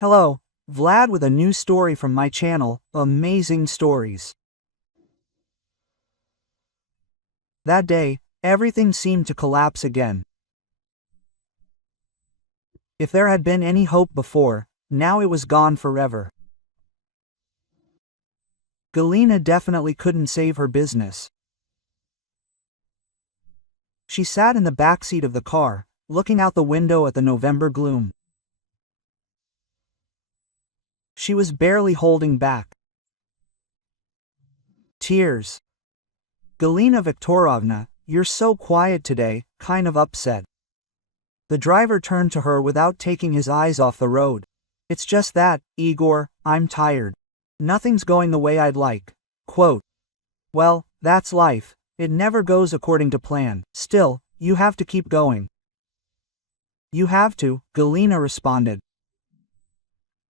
Hello, Vlad with a new story from my channel, Amazing Stories. That day, everything seemed to collapse again. If there had been any hope before, now it was gone forever. Galina definitely couldn't save her business. She sat in the backseat of the car, looking out the window at the November gloom. She was barely holding back tears. Galina Viktorovna, you're so quiet today, kind of upset. The driver turned to her without taking his eyes off the road. It's just that, Igor, I'm tired. Nothing's going the way I'd like. Quote. Well, that's life, it never goes according to plan. Still, you have to keep going. You have to, Galina responded.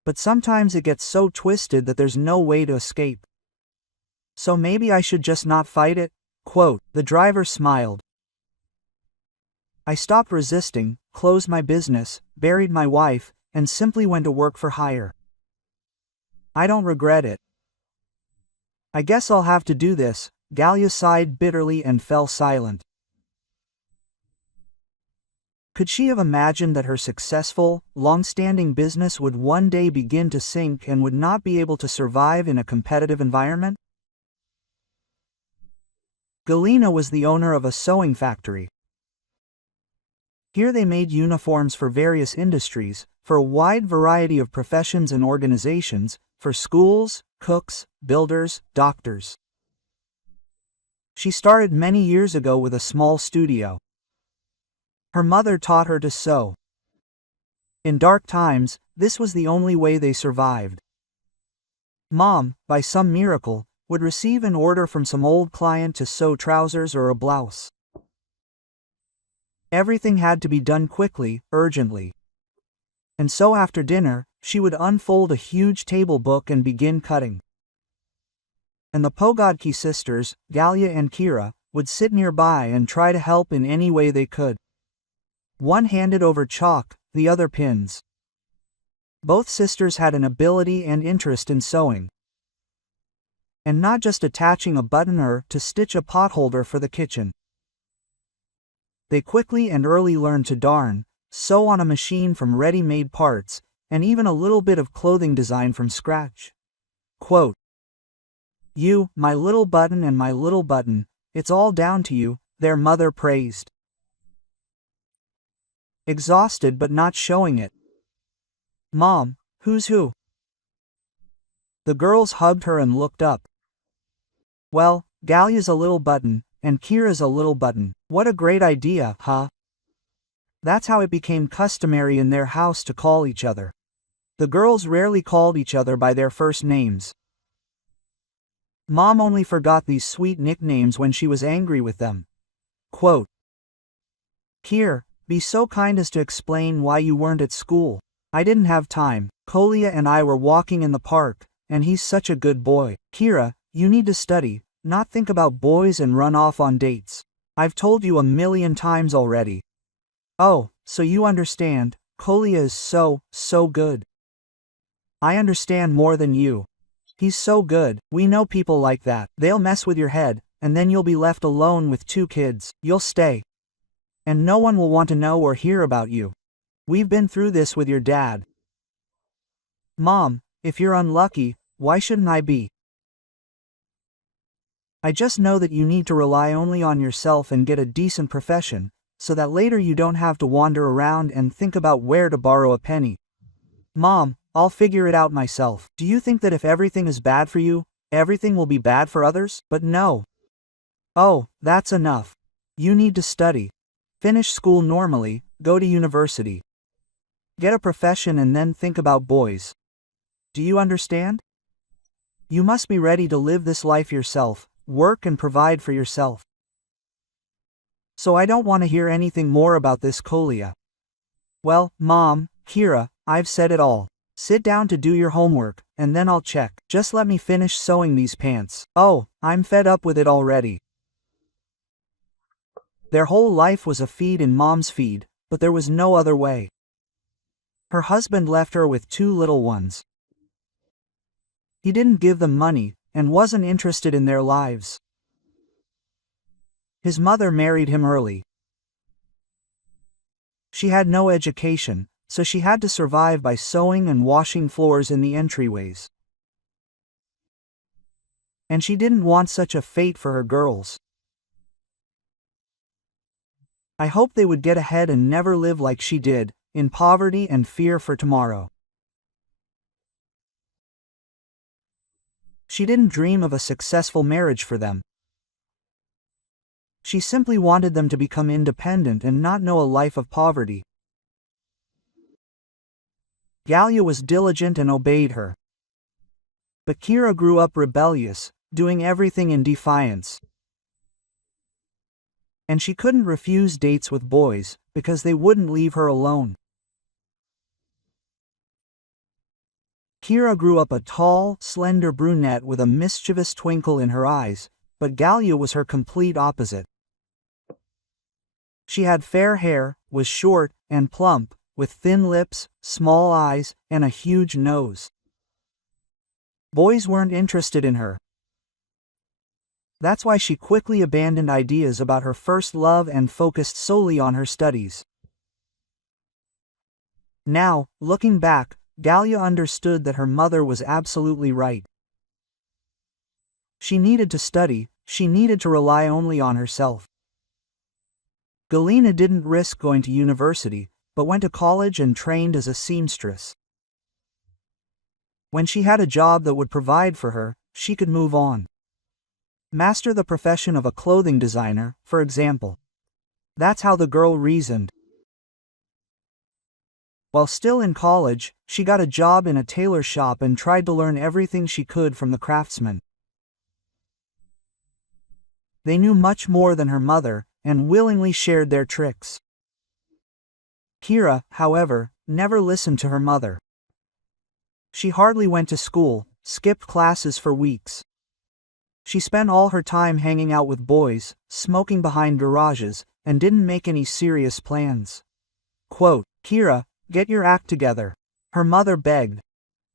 But sometimes it gets so twisted that there's no way to escape. So maybe I should just not fight it? Quote. The driver smiled. I stopped resisting, closed my business, buried my wife, and simply went to work for hire. I don't regret it. I guess I'll have to do this, Galia sighed bitterly and fell silent. Could she have imagined that her successful, long-standing business would one day begin to sink and would not be able to survive in a competitive environment? Galina was the owner of a sewing factory. Here they made uniforms for various industries, for a wide variety of professions and organizations, for schools, cooks, builders, doctors. She started many years ago with a small studio. Her mother taught her to sew. In dark times, this was the only way they survived. Mom, by some miracle, would receive an order from some old client to sew trousers or a blouse. Everything had to be done quickly, urgently. And so after dinner, she would unfold a huge table book and begin cutting. And the Pogodki sisters, Galia and Kira, would sit nearby and try to help in any way they could. One handed over chalk, the other pins. Both sisters had an ability and interest in sewing. And not just attaching a button or to stitch a potholder for the kitchen. They quickly and early learned to darn, sew on a machine from ready-made parts, and even a little bit of clothing design from scratch. Quote. You, my little button and my little button, it's all down to you, their mother praised. Exhausted but not showing it. Mom, who's who? The girls hugged her and looked up. Well, Galia's a little button, and Kira's a little button. What a great idea, huh? That's how it became customary in their house to call each other. The girls rarely called each other by their first names. Mom only forgot these sweet nicknames when she was angry with them. Quote. Kir, be so kind as to explain why you weren't at school. I didn't have time. Kolya and I were walking in the park, and he's such a good boy. Kira, you need to study, not think about boys and run off on dates. I've told you 1,000,000 times already. Oh, so you understand, Kolya is so good. I understand more than you. He's so good. We know people like that. They'll mess with your head, and then you'll be left alone with 2 kids. You'll stay. And no one will want to know or hear about you. We've been through this with your dad. Mom, if you're unlucky, why shouldn't I be? I just know that you need to rely only on yourself and get a decent profession, so that later you don't have to wander around and think about where to borrow a penny. Mom, I'll figure it out myself. Do you think that if everything is bad for you, everything will be bad for others? But no. Oh, that's enough. You need to study. Finish school normally, go to university. Get a profession and then think about boys. Do you understand? You must be ready to live this life yourself, work and provide for yourself. So I don't want to hear anything more about this Kolya. Well, Mom, Kira, I've said it all. Sit down to do your homework, and then I'll check. Just let me finish sewing these pants. Oh, I'm fed up with it already. Their whole life was a feed in Mom's feed, but there was no other way. Her husband left her with 2 little ones. He didn't give them money, and wasn't interested in their lives. His mother married him early. She had no education, so she had to survive by sewing and washing floors in the entryways. And she didn't want such a fate for her girls. I hope they would get ahead and never live like she did, in poverty and fear for tomorrow. She didn't dream of a successful marriage for them. She simply wanted them to become independent and not know a life of poverty. Галина was diligent and obeyed her. But Kira grew up rebellious, doing everything in defiance. And she couldn't refuse dates with boys, because they wouldn't leave her alone. Kira grew up a tall, slender brunette with a mischievous twinkle in her eyes, but Галина was her complete opposite. She had fair hair, was short and plump, with thin lips, small eyes, and a huge nose. Boys weren't interested in her. That's why she quickly abandoned ideas about her first love and focused solely on her studies. Now, looking back, Галина understood that her mother was absolutely right. She needed to study, she needed to rely only on herself. Galina didn't risk going to university, but went to college and trained as a seamstress. When she had a job that would provide for her, she could move on. Master the profession of a clothing designer, for example. That's how the girl reasoned. While still in college, she got a job in a tailor shop and tried to learn everything she could from the craftsmen. They knew much more than her mother, and willingly shared their tricks. Kira, however, never listened to her mother. She hardly went to school, skipped classes for weeks. She spent all her time hanging out with boys, smoking behind garages, and didn't make any serious plans. Quote, "Kira, get your act together," her mother begged.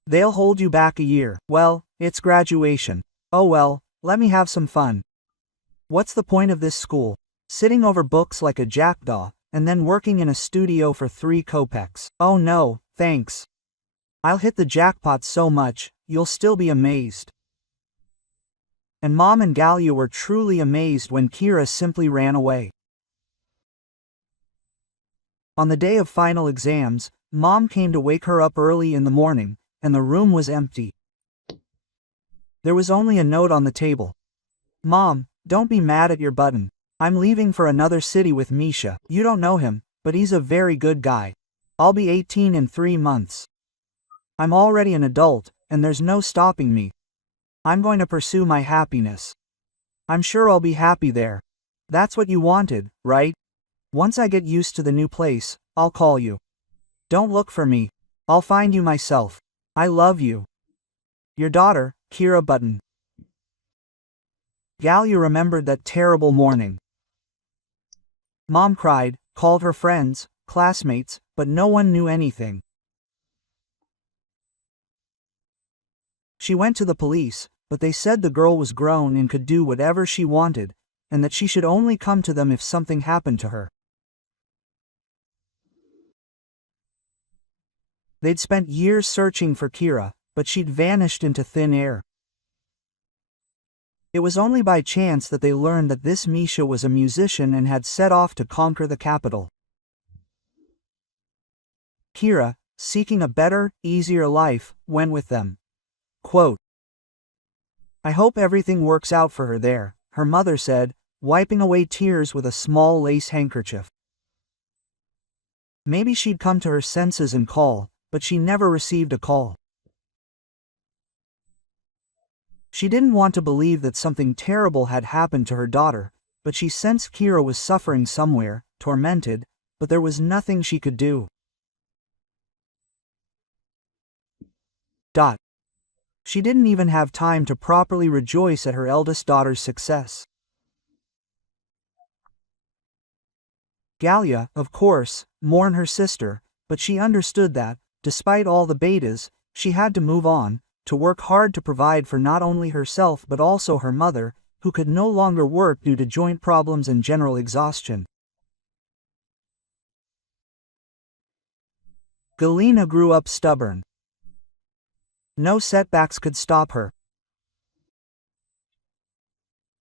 "They'll hold you back a year. Well, it's graduation. Oh well, let me have some fun. What's the point of this school? Sitting over books like a jackdaw, and then working in a studio for 3 kopecks. Oh no, thanks. I'll hit the jackpot so much, you'll still be amazed." And Mom and Галина were truly amazed when Kira simply ran away. On the day of final exams, Mom came to wake her up early in the morning, and the room was empty. There was only a note on the table. "Mom, don't be mad at your button. I'm leaving for another city with Misha. You don't know him, but he's a very good guy. I'll be 18 in 3 months. I'm already an adult, and there's no stopping me. I'm going to pursue my happiness. I'm sure I'll be happy there. That's what you wanted, right? Once I get used to the new place, I'll call you. Don't look for me. I'll find you myself. I love you. Your daughter, Kira Button." Галина remembered that terrible morning. Mom cried, called her friends, classmates, but no one knew anything. She went to the police, but they said the girl was grown and could do whatever she wanted, and that she should only come to them if something happened to her. They'd spent years searching for Kira, but she'd vanished into thin air. It was only by chance that they learned that this Misha was a musician and had set off to conquer the capital. Kira, seeking a better, easier life, went with them. Quote, "I hope everything works out for her there," her mother said, wiping away tears with a small lace handkerchief. Maybe she'd come to her senses and call, but she never received a call. She didn't want to believe that something terrible had happened to her daughter, but she sensed Kira was suffering somewhere, tormented, but there was nothing she could do. She didn't even have time to properly rejoice at her eldest daughter's success. Галина, of course, mourned her sister, but she understood that, Despite all the betas, she had to move on, to work hard to provide for not only herself but also her mother, who could no longer work due to joint problems and general exhaustion. Galina grew up stubborn. No setbacks could stop her.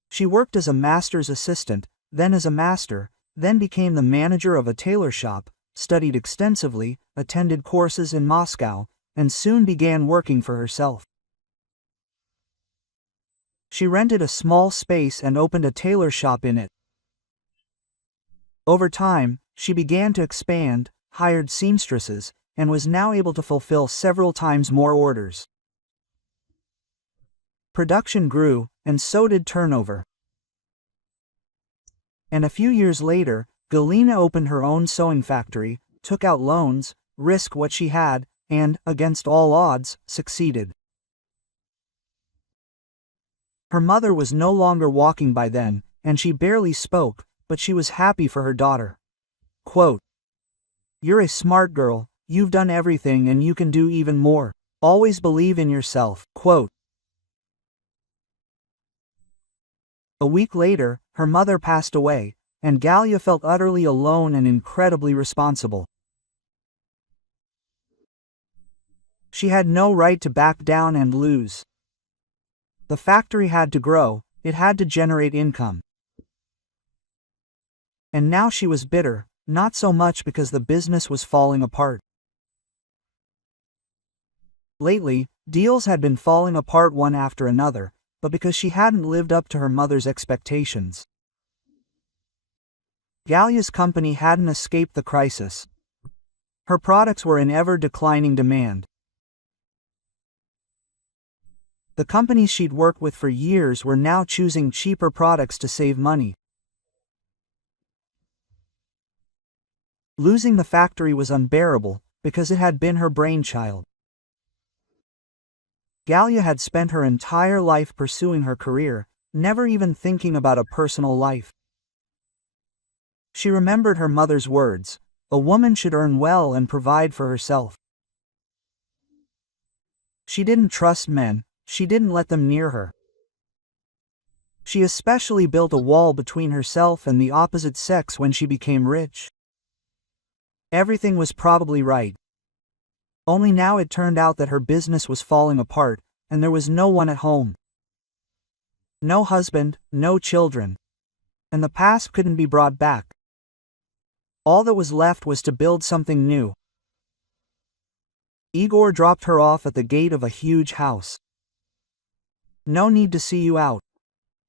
She worked as a master's assistant, then as a master, then became the manager of a tailor shop, studied extensively, attended courses in Moscow, and soon began working for herself. She rented a small space and opened a tailor shop in it. Over time, she began to expand, hired seamstresses, and was now able to fulfill several times more orders. Production grew, and so did turnover. And a few years later, Galina opened her own sewing factory, took out loans, risked what she had, and, against all odds, succeeded. Her mother was no longer walking by then, and she barely spoke, but she was happy for her daughter. Quote, "You're a smart girl, you've done everything and you can do even more. Always believe in yourself." Quote. A week later, her mother passed away, and Galia felt utterly alone and incredibly responsible. She had no right to back down and lose. The factory had to grow, it had to generate income. And now she was bitter, not so much because the business was falling apart. Lately, deals had been falling apart one after another, but because she hadn't lived up to her mother's expectations. Galia's company hadn't escaped the crisis. Her products were in ever-declining demand. The companies she'd worked with for years were now choosing cheaper products to save money. Losing the factory was unbearable, because it had been her brainchild. Galia had spent her entire life pursuing her career, never even thinking about a personal life. She remembered her mother's words, "A woman should earn well and provide for herself." She didn't trust men, she didn't let them near her. She especially built a wall between herself and the opposite sex when she became rich. Everything was probably right. Only now it turned out that her business was falling apart, and there was no one at home. No husband, no children. And the past couldn't be brought back. All that was left was to build something new. Igor dropped her off at the gate of a huge house. "No need to see you out.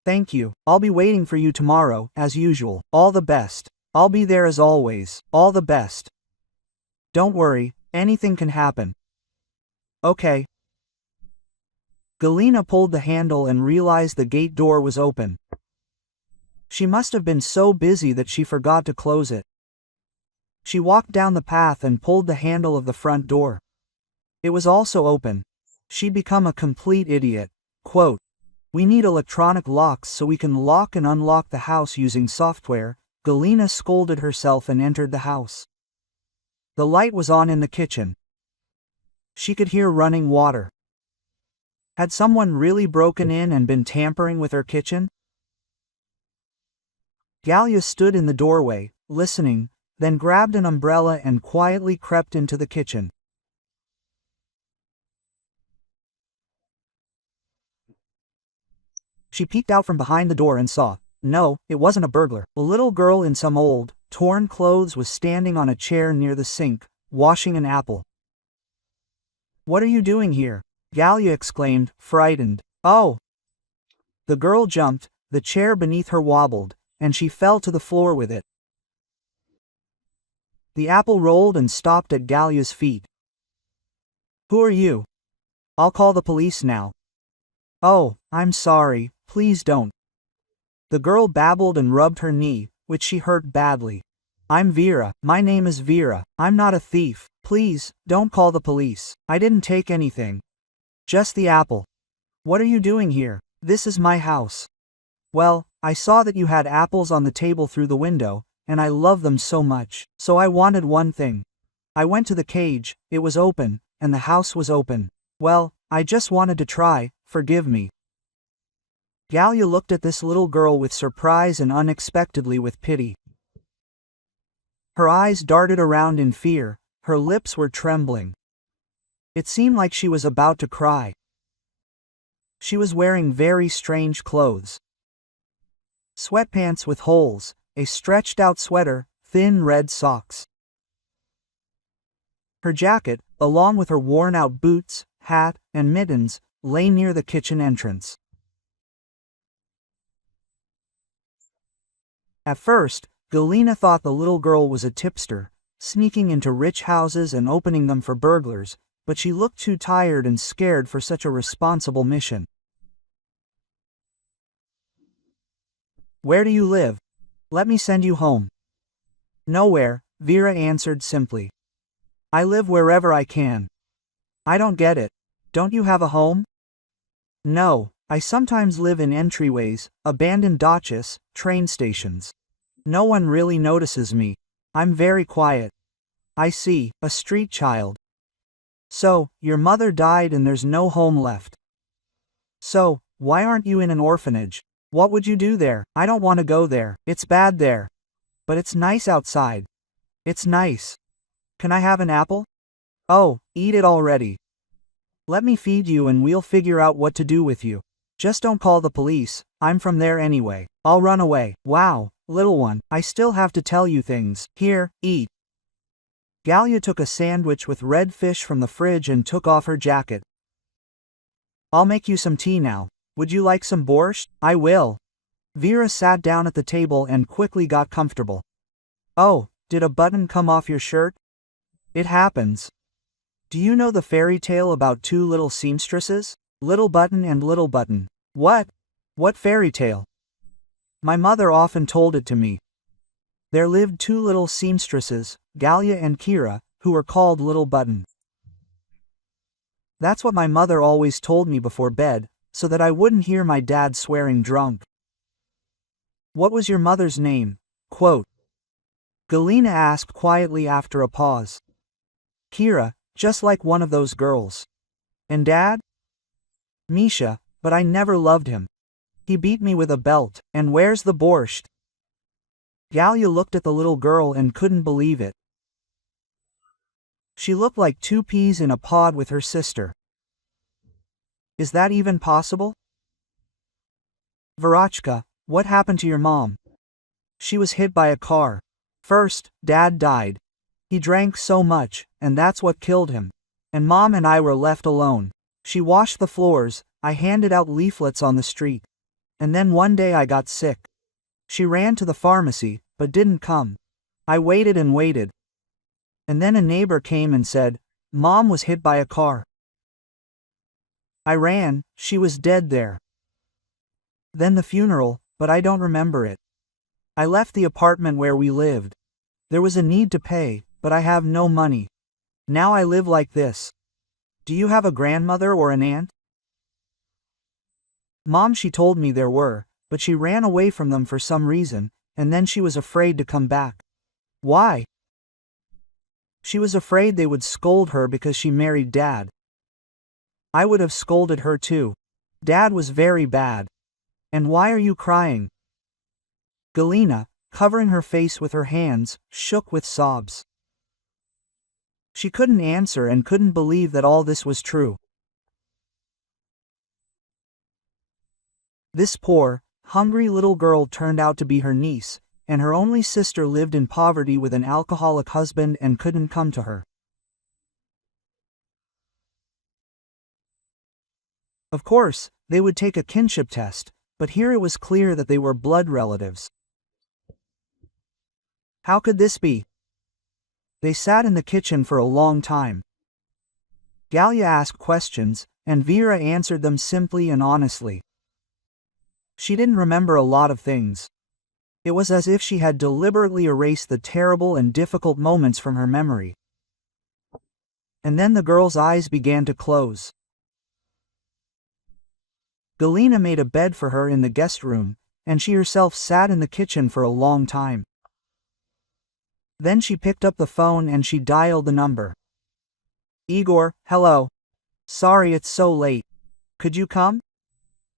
Thank you, I'll be waiting for you tomorrow, as usual. All the best. I'll be there as always. All the best. Don't worry, anything can happen." "Okay." Galina pulled the handle and realized the gate door was open. She must have been so busy that she forgot to close it. She walked down the path and pulled the handle of the front door. It was also open. She'd become a complete idiot. Quote, "We need electronic locks so we can lock and unlock the house using software." Galina scolded herself and entered the house. The light was on in the kitchen. She could hear running water. Had someone really broken in and been tampering with her kitchen? Galia stood in the doorway, listening, then grabbed an umbrella and quietly crept into the kitchen. She peeked out from behind the door and saw, no, it wasn't a burglar. A little girl in some old, torn clothes was standing on a chair near the sink, washing an apple. "What are you doing here?" Galia exclaimed, frightened. "Oh!" The girl jumped, the chair beneath her wobbled, and she fell to the floor with it. The apple rolled and stopped at Galia's feet. "Who are you?" "I'll call the police now." "Oh, I'm sorry, please don't." The girl babbled and rubbed her knee, which she hurt badly. "I'm Vera, my name is Vera, I'm not a thief, please, don't call the police. I didn't take anything. Just the apple." "What are you doing here? This is my house." "Well, I saw that you had apples on the table through the window, and I love them so much, so I wanted one thing." I went to the cage, it was open, and the house was open. Well, I just wanted to try, forgive me. Gallia looked at this little girl with surprise and unexpectedly with pity. Her eyes darted around in fear, her lips were trembling. It seemed like she was about to cry. She was wearing very strange clothes. Sweatpants with holes, a stretched-out sweater, thin red socks. Her jacket, along with her worn-out boots, hat, and mittens, lay near the kitchen entrance. At first, Galina thought the little girl was a tipster, sneaking into rich houses and opening them for burglars, but she looked too tired and scared for such a responsible mission. Where do you live? Let me send you home. Nowhere, Vera answered simply. I live wherever I can. I don't get it. Don't you have a home? No, I sometimes live in entryways, abandoned dachas, train stations. No one really notices me. I'm very quiet. I see, a street child. So, your mother died and there's no home left. So, why aren't you in an orphanage? What would you do there? I don't want to go there. It's bad there. But it's nice outside. It's nice. Can I have an apple? Oh, eat it already. Let me feed you and we'll figure out what to do with you. Just don't call the police, I'm from there anyway. I'll run away. Wow, little one, I still have to tell you things. Here, eat. Gallia took a sandwich with red fish from the fridge and took off her jacket. I'll make you some tea now. Would you like some borscht? I will. Vera sat down at the table and quickly got comfortable. Oh, did a button come off your shirt? It happens. Do you know the fairy tale about two little seamstresses? Little Button and Little Button. What? What fairy tale? My mother often told it to me. There lived two little seamstresses, Gallia and Kira, who were called Little Button. That's what my mother always told me before bed, so that I wouldn't hear my dad swearing drunk. What was your mother's name? Quote. Galina asked quietly after a pause. Kira, just like one of those girls. And Dad? Misha, but I never loved him. He beat me with a belt, and where's the borscht? Gallia looked at the little girl and couldn't believe it. She looked like two peas in a pod with her sister. Is that even possible? Verachka, what happened to your mom? She was hit by a car. First, Dad died. He drank so much, and that's what killed him. And Mom and I were left alone. She washed the floors, I handed out leaflets on the street. And then one day I got sick. She ran to the pharmacy, but didn't come. I waited and waited. And then a neighbor came and said, Mom was hit by a car. I ran, she was dead there. Then the funeral, but I don't remember it. I left the apartment where we lived. There was a need to pay, but I have no money. Now I live like this. Do you have a grandmother or an aunt? Mom, she told me there were, but she ran away from them for some reason, and then she was afraid to come back. Why? She was afraid they would scold her because she married Dad. I would have scolded her too. Dad was very bad. And why are you crying? Galina, covering her face with her hands, shook with sobs. She couldn't answer and couldn't believe that all this was true. This poor, hungry little girl turned out to be her niece, and her only sister lived in poverty with an alcoholic husband and couldn't come to her. Of course, they would take a kinship test, but here it was clear that they were blood relatives. How could this be? They sat in the kitchen for a long time. Gallia asked questions, and Vera answered them simply and honestly. She didn't remember a lot of things. It was as if she had deliberately erased the terrible and difficult moments from her memory. And then the girl's eyes began to close. Galina made a bed for her in the guest room, and she herself sat in the kitchen for a long time. Then she picked up the phone and she dialed the number. Igor, hello. Sorry it's so late. Could you come?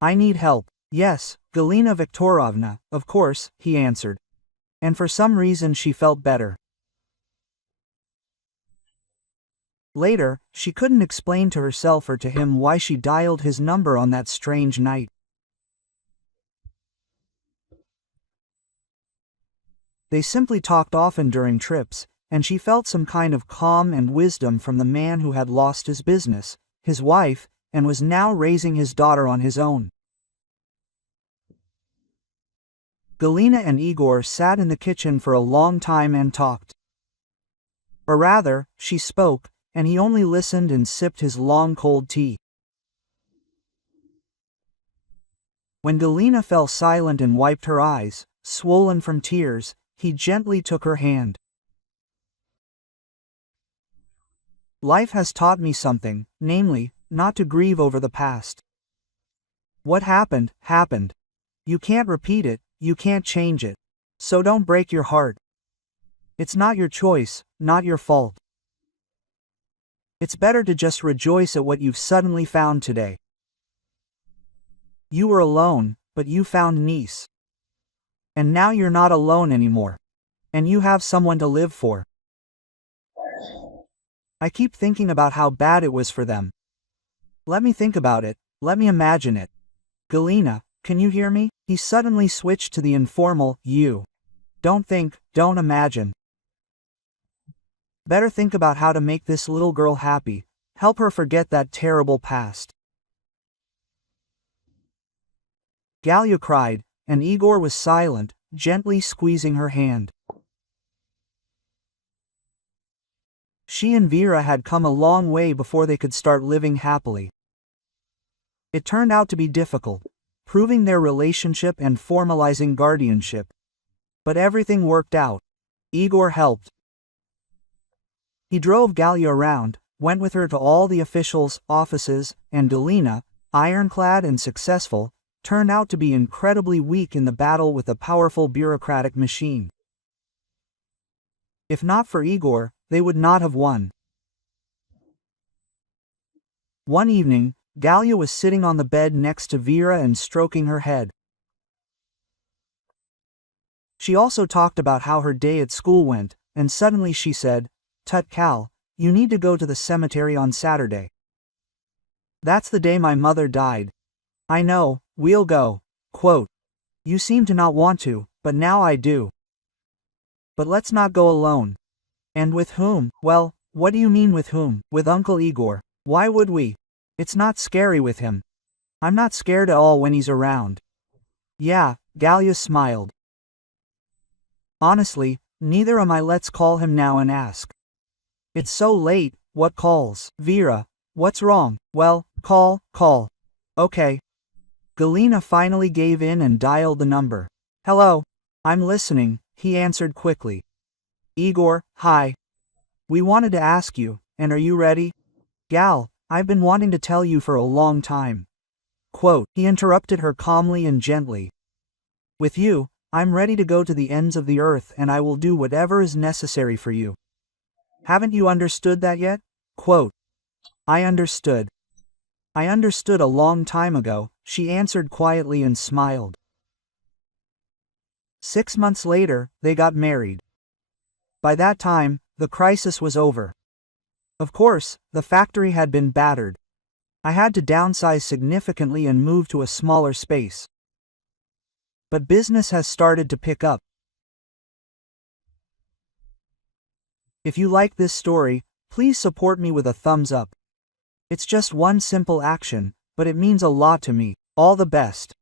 I need help. Yes, Galina Viktorovna, of course, he answered. And for some reason she felt better. Later, she couldn't explain to herself or to him why she dialed his number on that strange night. They simply talked often during trips, and she felt some kind of calm and wisdom from the man who had lost his business, his wife, and was now raising his daughter on his own. Galina and Igor sat in the kitchen for a long time and talked. Or rather, she spoke, and he only listened and sipped his long cold tea. When Galina fell silent and wiped her eyes, swollen from tears, he gently took her hand. Life has taught me something, namely, not to grieve over the past. What happened, happened. You can't repeat it, you can't change it. So don't break your heart. It's not your choice, not your fault. It's better to just rejoice at what you've suddenly found today. You were alone, but you found Nice. And now you're not alone anymore. And you have someone to live for. I keep thinking about how bad it was for them. Let me think about it, let me imagine it. Galina, can you hear me? He suddenly switched to the informal, you. Don't think, don't imagine. Better think about how to make this little girl happy, help her forget that terrible past. Galia cried, and Igor was silent, gently squeezing her hand. She and Vera had come a long way before they could start living happily. It turned out to be difficult, proving their relationship and formalizing guardianship. But everything worked out. Igor helped. He drove Galia around, went with her to all the officials' offices, and Galina, ironclad and successful, turned out to be incredibly weak in the battle with a powerful bureaucratic machine. If not for Igor, they would not have won. One evening, Galia was sitting on the bed next to Vera and stroking her head. She also talked about how her day at school went, and suddenly she said, "Tut Cal, you need to go to the cemetery on Saturday. That's the day my mother died." "I know, we'll go." Quote, "You seem to not want to, but now I do. But let's not go alone." "And with whom?" "Well, what do you mean with whom?" "With Uncle Igor." "Why would we? It's not scary with him." "I'm not scared at all when he's around." "Yeah," Galia smiled. "Honestly, neither am I. Let's call him now and ask." "It's so late, what calls?" "Vera, what's wrong?" "Well, call. Okay." Galina finally gave in and dialed the number. "Hello. I'm listening," he answered quickly. "Igor, hi. We wanted to ask you, and are you ready?" "Gal, I've been wanting to tell you for a long time." Quote, he interrupted her calmly and gently. "With you, I'm ready to go to the ends of the earth and I will do whatever is necessary for you. Haven't you understood that yet?" Quote, I understood a long time ago," she answered quietly and smiled. 6 months later, they got married. By that time, the crisis was over. Of course, the factory had been battered. I had to downsize significantly and move to a smaller space. But business has started to pick up. If you like this story, please support me with a thumbs up. It's just one simple action, but it means a lot to me. All the best.